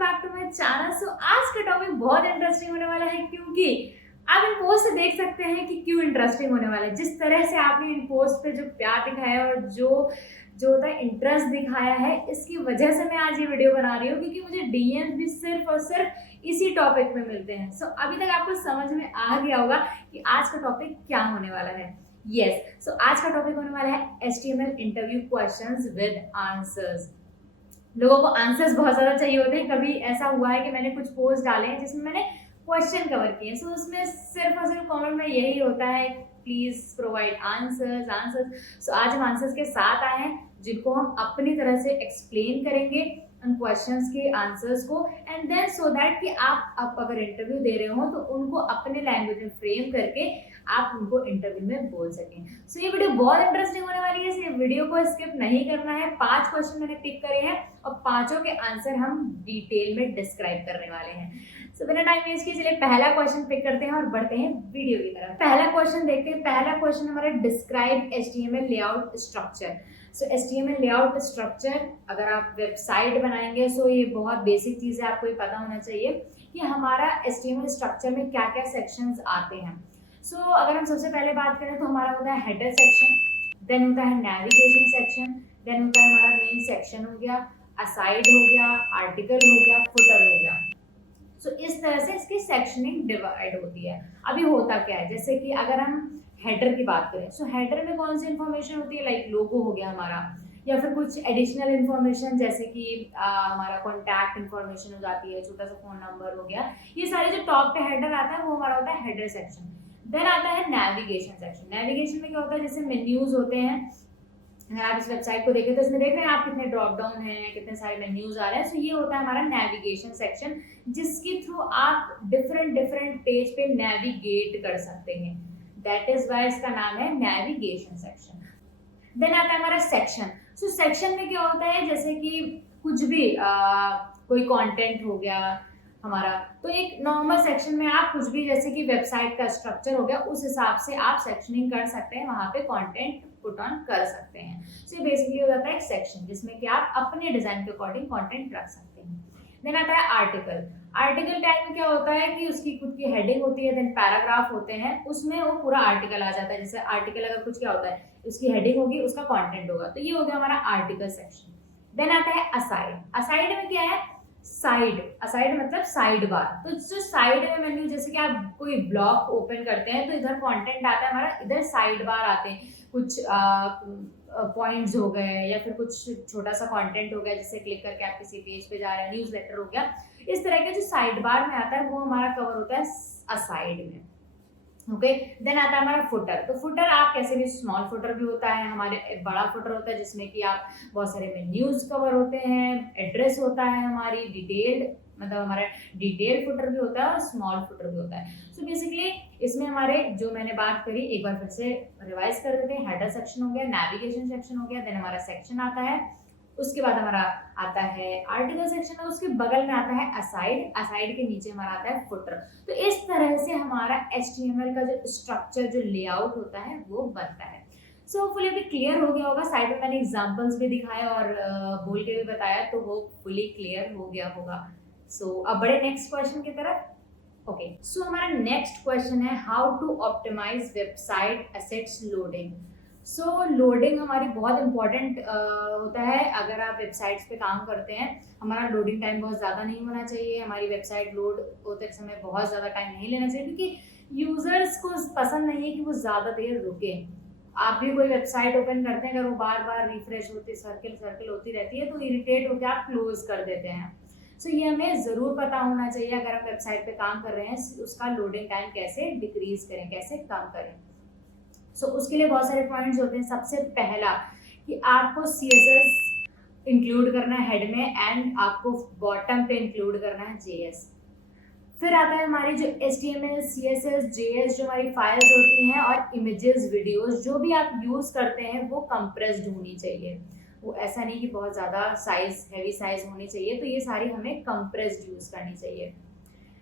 Back to my channel. So आज का topic बहुत इंटरेस्टिंग होने वाला है, क्योंकि आप इन पोस्ट से देख सकते हैं कि क्यों इंटरेस्टिंग होने वाला है। जिस तरह से आपने इन पोस्ट पे जो प्यार दिखाया और जो जो होता है इंटरेस्ट दिखाया है, इसकी वजह से मैं आज ये वीडियो बना रही हूँ, क्योंकि मुझे डीएम भी सिर्फ और सिर्फ इसी टॉपिक में मिलते हैं। सो अभी तक आपको समझ में आ गया होगा कि आज का टॉपिक क्या होने वाला है। सो आज का टॉपिक होने वाला है HTML interview questions with answers. लोगों को आंसर्स बहुत ज्यादा चाहिए होते हैं। कभी ऐसा हुआ है कि मैंने कुछ पोस्ट डाले हैं जिसमें मैंने क्वेश्चन कवर किए, सो उसमें सिर्फ और सिर्फ कमेंट में यही होता है, प्लीज प्रोवाइड आंसर्स। सो आज हम आंसर्स के साथ आए हैं, जिनको हम अपनी तरह से एक्सप्लेन करेंगे उन क्वेश्चंस के आंसर्स को, एंड देन सो दैट कि आप अगर इंटरव्यू दे रहे हो तो उनको अपने लैंग्वेज में फ्रेम करके आप उनको इंटरव्यू में बोल सकें। सो ये वीडियो बहुत इंटरेस्टिंग होने वाली है, ये वीडियो को स्किप नहीं करना है। 5 क्वेश्चन मैंने टिक करे हैं और पांचों के आंसर हम डिटेल में डिस्क्राइब करने वाले हैं। सो बिना टाइम वेस्ट किए चलिए पहला क्वेश्चन पिक करते हैं और बढ़ते हैं वीडियो की तरफ। पहला क्वेश्चन देखते हैं। पहला क्वेश्चन हमारा डिस्क्राइब HTML लेआउट स्ट्रक्चर। सो HTML लेआउट स्ट्रक्चर, अगर आप वेबसाइट बनाएंगे सो ये बहुत बेसिक चीज़ है, आपको ये पता होना चाहिए कि हमारा HTML स्ट्रक्चर में क्या क्या सेक्शंस आते हैं। सो अगर हम सबसे पहले बात करें तो हमारा होता है हेडर सेक्शन, देन होता है नेविगेशन सेक्शन, देन होता है हमारा मेन सेक्शन हो गया, असाइड हो गया, आर्टिकल हो गया, फुटर हो गया। सो इस तरह से इसकी सेक्शनिंग डिवाइड होती है। अभी होता क्या है, जैसे कि अगर हम हेडर की बात करें, सो हेडर में कौन सी इंफॉर्मेशन होती है, लाइक लोगो हो गया हमारा, या फिर कुछ एडिशनल इंफॉर्मेशन जैसे कि हमारा कॉन्टैक्ट इंफॉर्मेशन हो जाती है, छोटा सा फोन नंबर हो गया। ये सारे जो टॉप पे हेडर आता है वो हमारा होता है हेडर सेक्शन। देन आता है नेविगेशन सेक्शन। नेविगेशन में क्या होता है, जैसे मेन्यूज होते हैं, अगर आप इस वेबसाइट को देखें तो इसमें देख रहे हैं आप कितने ड्रॉप डाउन हैं, कितने सारे मेन्यूज आ रहे हैं। सो ये होता है हमारा नेविगेशन सेक्शन, जिसके थ्रू आप डिफरेंट पेज पे नेविगेट कर सकते हैं। दैट इज वाई इसका नाम है नेविगेशन सेक्शन। देन आता है हमारा सेक्शन। सो सेक्शन में क्या होता है, जैसे कि कुछ भी कोई कंटेंट हो गया हमारा, तो एक नॉर्मल सेक्शन में आप कुछ भी, जैसे कि वेबसाइट का स्ट्रक्चर हो गया, उस हिसाब से आप सेक्शनिंग कर सकते हैं, वहां पे कंटेंट पुट ऑन कर सकते हैं। सो ये बेसिकली हो जाता है एक सेक्शन, जिसमें कि आप अपने डिजाइन के अकॉर्डिंग कंटेंट रख सकते हैं। देन आता है आर्टिकल। आर्टिकल टाइप में क्या होता है कि उसकी खुद की हेडिंग होती है, देन पैराग्राफ होते हैं, उसमें वो पूरा आर्टिकल आ जाता है। जैसे आर्टिकल अगर कुछ क्या होता है, उसकी हेडिंग होगी, उसका कंटेंट होगा, तो ये हो गया हमारा आर्टिकल सेक्शन। देन आता है असाइड। असाइड में क्या है, साइड। असाइड मतलब साइड बार। तो जो साइड में मेन्यू, जैसे कि आप कोई ब्लॉग ओपन करते हैं तो इधर कंटेंट आता है हमारा, इधर साइड बार आते हैं, कुछ पॉइंट्स हो गए या फिर कुछ छोटा सा कंटेंट हो गया, जिससे क्लिक करके आप किसी पेज पे जा रहे हैं, न्यूज़ लेटर हो गया। इस तरह के जो साइड बार में आता है वो हमारा कवर होता है असाइड में। ओके, देन आता है हमारा फुटर। तो फुटर आप कैसे भी, स्मॉल फुटर भी होता है हमारे, एक बड़ा फुटर होता है जिसमें कि आप बहुत सारे मेन्यूज कवर होते हैं, एड्रेस होता है हमारी, डिटेल्ड मतलब हमारा डिटेल फुटर भी होता है और स्मॉल फुटर भी होता है। सो बेसिकली इसमें हमारे जो मैंने बात करी एक बार फिर से रिवाइज कर देते हैं। हेडर सेक्शन हो गया, नेविगेशन सेक्शन हो गया, देन हमारा सेक्शन आता है, उसके बाद हमारा आता है आर्टिकल सेक्शन और उसके बगल में आता है असाइड, असाइड के नीचे हमारा आता है फुटर। तो इस तरह से हमारा HTML का जो स्ट्रक्चर, जो लेआउट होता है वो बनता है। सो होपफुली अभी क्लियर हो गया होगा। साइड में मैंने एग्जांपल्स भी दिखाए और बोल के भी बताया, तो वो फुली क्लियर हो गया होगा। सो अब बड़े नेक्स्ट क्वेश्चन की तरफ। ओके, सो हमारा नेक्स्ट क्वेश्चन है how to optimize website assets loading. So loading हमारी बहुत इंपॉर्टेंट होता है। अगर आप वेबसाइट्स पे काम करते हैं, हमारा लोडिंग टाइम बहुत ज़्यादा नहीं होना चाहिए। हमारी वेबसाइट लोड होते समय बहुत ज़्यादा टाइम नहीं लेना चाहिए, क्योंकि यूजर्स को पसंद नहीं है कि वो ज़्यादा देर रुके। आप भी कोई वेबसाइट ओपन करते हैं, अगर वो बार बार रिफ्रेश होती, सर्किल होती रहती है, तो इरिटेट होकर आप क्लोज कर देते हैं। सो ये हमें ज़रूर पता होना चाहिए, अगर हम वेबसाइट पे काम कर रहे हैं, उसका लोडिंग टाइम कैसे डिक्रीज करें, कैसे कम करें। सो उसके लिए बहुत सारे पॉइंट्स होते हैं। सबसे पहला कि आपको CSS इंक्लूड करना है हेड में, एंड आपको बॉटम पे इंक्लूड करना है JS। फिर आता है हमारी जो HTML, CSS, JS जो हमारी फाइल्स होती हैं, और इमेजेस, वीडियोस जो भी आप यूज़ करते हैं वो कंप्रेस्ड होनी चाहिए। वो ऐसा नहीं कि बहुत ज़्यादा साइज, हैवी साइज होनी चाहिए, तो ये सारी हमें कंप्रेस्ड यूज़ करनी चाहिए।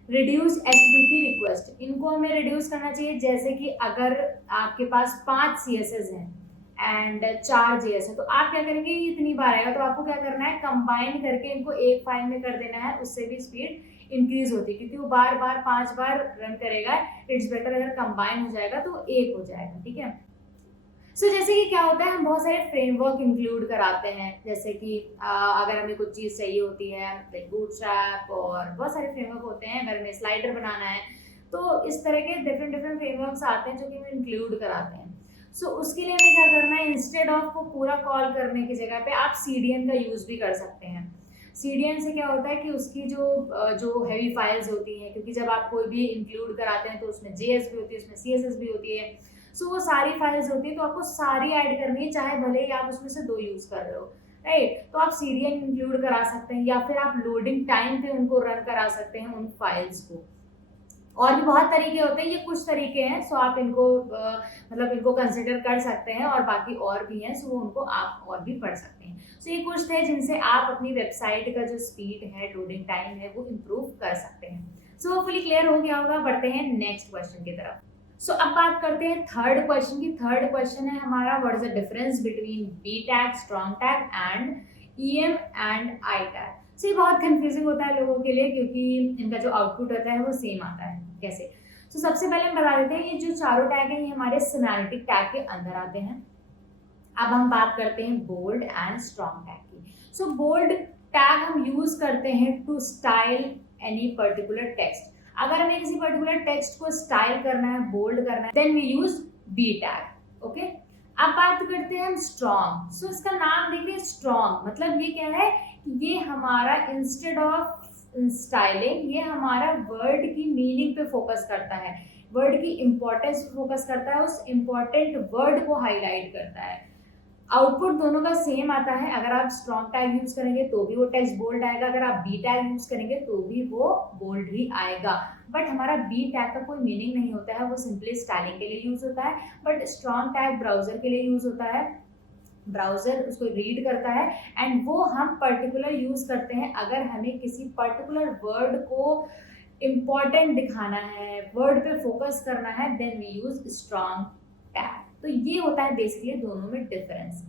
रिड्यूस HTTP रिक्वेस्ट, इनको हमें रिड्यूस करना चाहिए। जैसे कि अगर आपके पास 5 CSS हैं एंड 4 JS है, तो आप क्या करेंगे, ये इतनी बार आएगा, तो आपको क्या करना है, कंबाइन करके इनको एक फाइल में कर देना है, उससे भी स्पीड इंक्रीज होती है, क्योंकि वो बार बार 5 बार रन करेगा। इट्स बेटर अगर कंबाइन हो जाएगा तो एक हो जाएगा, ठीक है। सो जैसे कि क्या होता है, हम बहुत सारे फ्रेमवर्क इंक्लूड कराते हैं, जैसे कि अगर हमें कुछ चीज़ चाहिए होती है लाइक बूटस्ट्रैप, और बहुत सारे फ्रेमवर्क होते हैं, अगर हमें स्लाइडर बनाना है, तो इस तरह के डिफरेंट डिफरेंट फ्रेमवर्क्स आते हैं जो कि हम इंक्लूड कराते हैं। सो उसके लिए हमें क्या करना है, इंस्टेड ऑफ को पूरा कॉल करने की जगह पे आप CDN का यूज़ भी कर सकते हैं। CDN से क्या होता है कि उसकी जो हैवी फाइल्स होती हैं, क्योंकि जब आप कोई भी इंक्लूड कराते हैं तो उसमें JS भी होती है, उसमें CSS भी होती है, सो वो सारी फाइल्स होती है, तो आपको सारी ऐड करनी है, चाहे भले ही आप उसमें से 2 यूज़ कर रहे हो, राइट। तो आप CDN इंक्लूड करा सकते हैं, या फिर आप लोडिंग टाइम पे उनको रन करा सकते हैं उन फाइल्स को। और भी बहुत तरीके होते हैं, ये कुछ तरीके हैं, सो आप इनको मतलब इनको कंसिडर कर सकते हैं, और बाकी और भी हैं, सो उनको आप और भी पढ़ सकते हैं। सो ये कुछ थे जिनसे आप अपनी वेबसाइट का जो स्पीड है, लोडिंग टाइम है, वो इम्प्रूव कर सकते हैं। सो होपफुली क्लियर हो गया होगा। बढ़ते हैं नेक्स्ट क्वेश्चन की तरफ। सो अब बात करते हैं थर्ड क्वेश्चन की। थर्ड क्वेश्चन है हमारा, what is the difference between B tag, strong tag and EM and I tag. So ये बहुत कंफ्यूजिंग होता है लोगों के लिए, क्योंकि इनका जो आउटपुट होता है वो सेम आता है। कैसे? सो सबसे पहले हम बता देते हैं, ये जो चारों टैग हैं ये हमारे सेमांटिक टैग के अंदर आते हैं। अब हम बात करते हैं बोल्ड एंड स्ट्रॉन्ग टैग की। सो बोल्ड टैग हम यूज करते हैं to style any particular text. अगर हमें किसी पर्टिकुलर टेक्स्ट को स्टाइल करना है, बोल्ड करना है, then we use B tag. Okay, अब बात करते हैं हम स्ट्रॉन्ग। सो इसका नाम देखिए, स्ट्रॉन्ग मतलब ये क्या है कि ये हमारा इंस्टेड ऑफ स्टाइलिंग, ये हमारा वर्ड की मीनिंग पे फोकस करता है, वर्ड की इंपॉर्टेंस पे फोकस करता है, उस इंपॉर्टेंट वर्ड को हाईलाइट करता है। आउटपुट दोनों का सेम आता है। अगर आप स्ट्रॉन्ग टैग यूज करेंगे तो भी वो टेक्स्ट बोल्ड आएगा, अगर आप बी टैग यूज करेंगे तो भी वो बोल्ड ही आएगा। बट हमारा बी टैग का कोई मीनिंग नहीं होता है, वो सिंपली स्टाइलिंग के लिए यूज होता है। बट स्ट्रॉन्ग टैग ब्राउजर के लिए यूज होता है, ब्राउजर उसको रीड करता है, एंड वो हम पर्टिकुलर यूज करते हैं अगर हमें किसी पर्टिकुलर वर्ड को इम्पॉर्टेंट दिखाना है, वर्ड पे फोकस करना है, then we use strong tag. तो ये होता है बेसिकली दोनों में डिफरेंस।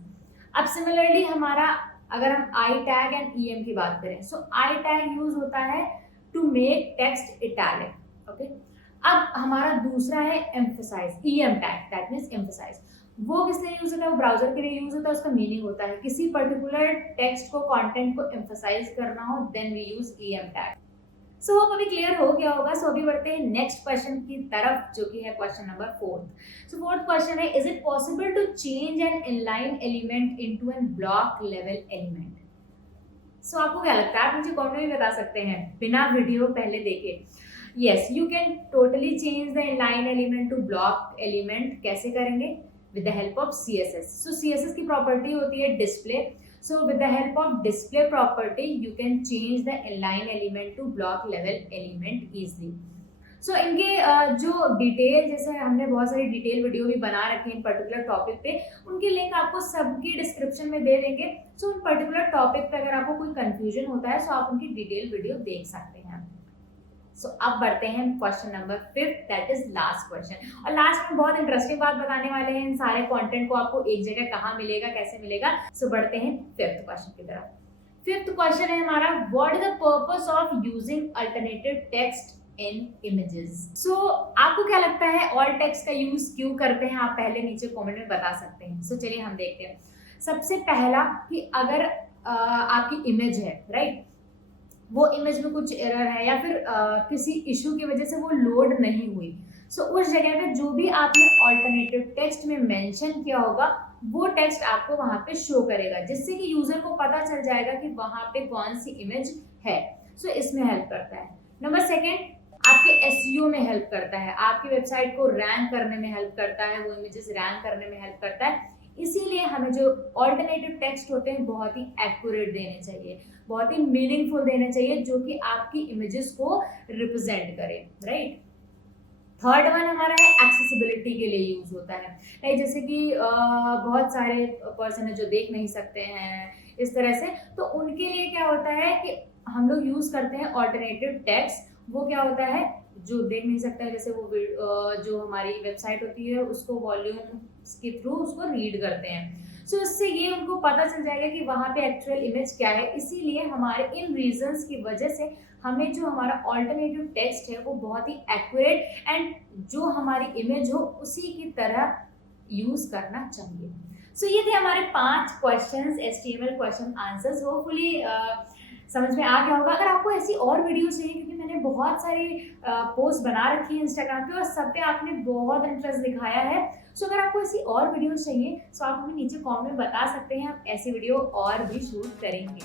अब सिमिलरली हमारा, अगर हम आई टैग एंड EM की बात करें, सो आई टैग यूज होता है to make text italic. Okay, अब हमारा दूसरा है emphasize, EM tag, that means emphasize. वो किस लिए यूज होता है? वो ब्राउजर के लिए यूज होता है। उसका मीनिंग होता है किसी पर्टिकुलर टेक्स्ट को, कंटेंट को एम्फसाइज करना हो, then we use EM tag. So अभी क्लियर हो गया होगा। सो अभी बढ़ते हैं नेक्स्ट क्वेश्चन की तरफ, जो कि है question number 4। So fourth question है, is it possible to change an inline element into an block level element? So आपको क्या लगता है? आप मुझे कमेंट में बता सकते हैं बिना वीडियो पहले देखे। Yes, you can totally change the inline element to block element. कैसे करेंगे? With the help of CSS। So CSS की प्रॉपर्टी होती है display. So with the help of display property, you can change the inline element to block level element easily. So इनके जो detail, जैसे हमने बहुत सारी डिटेल वीडियो भी बना रखे हैं इन पर्टिकुलर टॉपिक पे, उनकी लिंक आपको सबकी डिस्क्रिप्शन में दे देंगे। सो उन पर्टिकुलर टॉपिक पे अगर आपको कोई कंफ्यूजन होता है, सो आप उनकी डिटेल वीडियो देख सकते हैं। सो अब बढ़ते हैं question number 5, that is last question. और लास्ट में बहुत इंटरेस्टिंग बात बताने वाले हैं, इन सारे कंटेंट को आपको एक जगह कहाँ मिलेगा, कैसे मिलेगा। सो बढ़ते हैं 5th क्वेश्चन की तरफ। 5th क्वेश्चन है हमारा, what is the purpose of using alternative text in images? So आपको क्या लगता है ऑल टेक्स्ट का यूज क्यों करते हैं? आप पहले नीचे कमेंट में बता सकते हैं। सो चलिए हम देखते हैं। सबसे पहला कि अगर आपकी इमेज है, राइट, वो इमेज में कुछ एरर है या फिर किसी इशू की वजह से वो लोड नहीं हुई, सो उस जगह पे जो भी आपने ऑल्टरनेटिव टेक्स्ट में मेंशन किया होगा, वो टेक्स्ट आपको वहां पे शो करेगा, जिससे कि यूजर को पता चल जाएगा कि वहां पे कौन सी इमेज है। सो इसमें हेल्प करता है। नंबर 2, आपके SEO में हेल्प करता है, आपकी वेबसाइट को रैंक करने में हेल्प करता है, वो इमेजेस रैंक करने में हेल्प करता है। इसीलिए हमें जो ऑल्टरनेटिव टेक्स्ट होते हैं बहुत ही एक्यूरेट देने चाहिए, बहुत ही मीनिंगफुल देने चाहिए, जो कि आपकी इमेजेस को रिप्रेजेंट करे, राइट। थर्ड वन हमारा है एक्सेसिबिलिटी के लिए यूज होता है। लाइक जैसे कि बहुत सारे पर्सन है जो देख नहीं सकते हैं, इस तरह से, तो उनके लिए क्या होता है कि हम लोग यूज करते हैं ऑल्टरनेटिव टेक्स्ट। वो क्या होता है, जो देख नहीं सकता है, जैसे वो जो हमारी वेबसाइट होती है उसको वॉल्यूम के थ्रू उसको रीड करते हैं। सो इससे ये उनको पता चल जाएगा कि वहाँ पे एक्चुअल इमेज क्या है। इसीलिए हमारे इन रीजंस की वजह से हमें जो हमारा ऑल्टरनेटिव टेक्स्ट है वो बहुत ही एक्यूरेट एंड जो हमारी इमेज हो उसी की तरह यूज करना चाहिए। सो ये थे हमारे 5 questions, HTML question answers. Hopefully समझ में आ गया होगा। अगर आपको ऐसी और वीडियो चाहिए, क्योंकि मैंने बहुत सारी पोस्ट बना रखी है इंस्टाग्राम पे और सब पे आपने बहुत इंटरेस्ट दिखाया है, सो अगर आपको ऐसी और वीडियोस चाहिए तो आप हमें नीचे कमेंट में बता सकते हैं, हम ऐसी वीडियो और भी शूट करेंगे।